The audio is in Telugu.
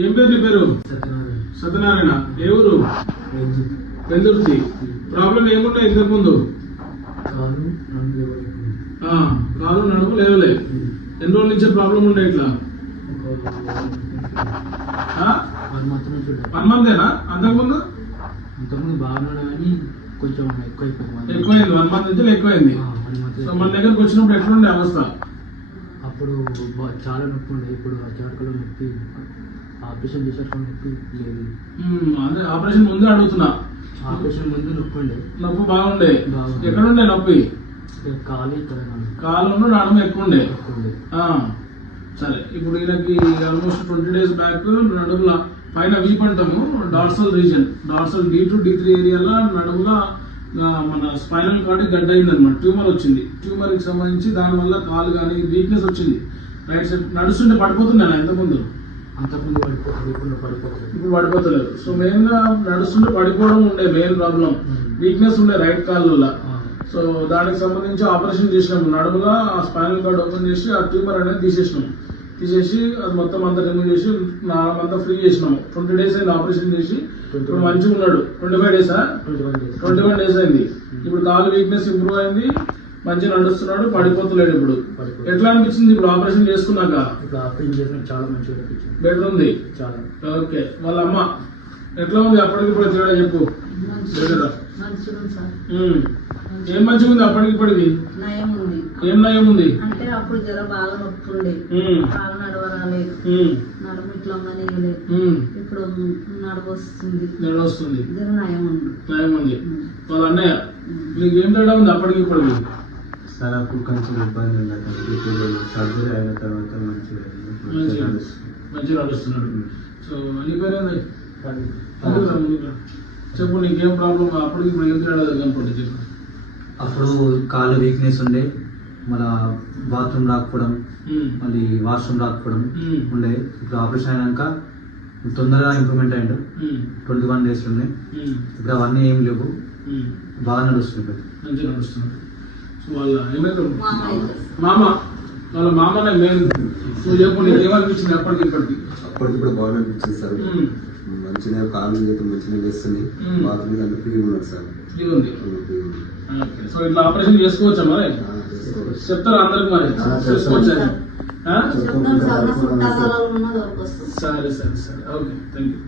ఏం పేరు నీ పేరు? సత్యనారాయణ. ఏ ఊరు? పెందుర్తి. ప్రాబ్లం ఏముంటే ఇంతకు ముందు? కాలు నడుము లేవలే. ఎన్ని రోజుల నుంచే ప్రాబ్లం ఉండే ఇట్లా? 1 మంతేనా? అంతకుముందు బాగున్నాడు కానీ కొంచెం ఎక్కువైంది. 1 మంత్ నుంచి ఎక్కువైంది. సో మన దగ్గరకు వచ్చినప్పుడు ఎట్లుండే అవస్థ? అప్పుడు చాలా నొప్పి ఉండే. ఇప్పుడు చాటకలో నొప్పి, ఆపరేషన్ చేసేటప్పుడు నొప్పి లేదు. అదే ఆపరేషన్ ముందే అడుగుతున్నా. ఆపరేషన్ ముందు నొప్పి ఉండే. నొప్పి బాగుండే. ఎక్కడుండే నొప్పి? కాలు నడుము ఎక్కువ ఉండే. సరే, ఇప్పుడు ఈయనకి ఆల్మోస్ట్ 20 days బ్యాక్ నడుముల పైన వీప్ అంటాము, dorsal reason, dorsal D2 D3 ఏరియాలో నడుముల మన స్పైనల్ కార్డ్ గడ్డ అయిందనమాట. ట్యూమర్ వచ్చింది. ట్యూమర్కి సంబంధించి దానివల్ల కాలు కానీ వీక్నెస్ వచ్చింది. రైట్ సైడ్ నడుస్తుంటే పడిపోతున్నాను ఇంతకుముందు. ఇప్పుడు పడిపోతలేదు. సో మెయిన్ గా నడుస్తుంటే పడిపోవడం ఉండే మెయిన్ ప్రాబ్లం. వీక్నెస్ ఉండే రైట్ కాళ్ళ. సో దానికి సంబంధించి ఆపరేషన్ చేసినాము. నడుముగా ఆ స్పైనల్ కార్డ్ ఓపెన్ చేసి ఆ ట్యూమర్ అనేది తీసేసి అది మొత్తం అంతా రిమూవ్ చేసి అంతా ఫ్రీ చేసినాము. 20 days అయింది ఆపరేషన్ చేసి. ఇప్పుడు మంచిగా ఉన్నాడు. 25 days 21 days అయింది. ఇప్పుడు కాలు వీక్నెస్ ఇంప్రూవ్ అయింది, మంచిగా నడుస్తున్నాడు, పడిపోతలేడు. ఇప్పుడు ఎట్లా అనిపించింది ఇప్పుడు ఆపరేషన్ చేసుకున్నాక? చాలా మంచిగా అనిపించింది. బెటర్ ఉంది చాలా. ఓకే, వాళ్ళ అమ్మ ఎట్లా ఉంది అప్పటికిప్పుడు తేడా చెప్పు. ఏం మంచిగా ఉంది అప్పటికిప్పటికి? ఏం నయం ఉంది అంటే అప్పుడు జర బాగా నొప్పి ఉండే, కాలు నడవరాలేదు, నడుము ఇట్లా ఉండలేదు. ఇప్పుడు నడవస్తుంది, జర నయం ఉంది. వాళ్ళ అన్నయ్య నీకేం తేడా ఉంది అప్పటికిప్పటికి? సార్ అప్పుడు కొంచెం ఇబ్బంది ఉండదు. సర్జరీ అయిన తర్వాత మంచిగా నడుస్తున్నాడు. సో నీ పేరేంది? చెప్పు, నీకేం ప్రాబ్లం? అప్పటికి ఇప్పుడు ఏం తేడా కనపడి చెప్పు. అప్పుడు కాలు వీక్నెస్ ఉండే, మళ్ళీ బాత్రూమ్ రాకపోవడం, మళ్ళీ వాష్రూమ్ రాకపోవడం ఉండే. ఇప్పుడు ఆపరేషన్ అయినాక తొందరగా ఇంప్రూవ్మెంట్ అయ్యాడు. 21 days ఉన్నాయి. ఇప్పుడు అవన్నీ ఏం లేవు, బాగా నడుస్తుంది. మంచిగా నడుస్తున్నాడు. సో వాళ్ళ ఏమైతే వాళ్ళ మామనే మెయిన్. నువ్వు చెప్పు, నీకు ఏమనిపించింది అప్పటికిప్పటికి? అప్పటికిప్పుడు బాగా అనిపించింది సార్. మంచిగా కాలు చేతులు మంచిగా వేస్తుంది. బాత్రూమ్ అంతా ఫ్రీ ఉన్నది సార్. ఫ్రీ ఉంది. సో ఇట్లా ఆపరేషన్ చేసుకోవచ్చా మరి? చెప్తారా అందరికి మరి? చేసుకోవచ్చా? సరే ఓకే, థ్యాంక్ యూ.